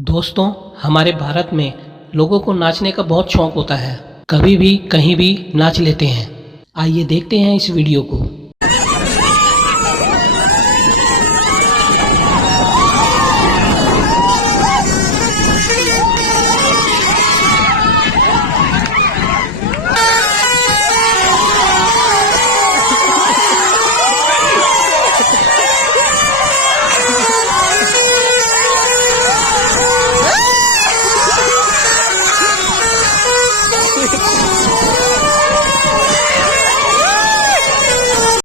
दोस्तों, हमारे भारत में लोगों को नाचने का बहुत शौक होता है। कभी भी कहीं भी नाच लेते हैं। आइए देखते हैं इस वीडियो को।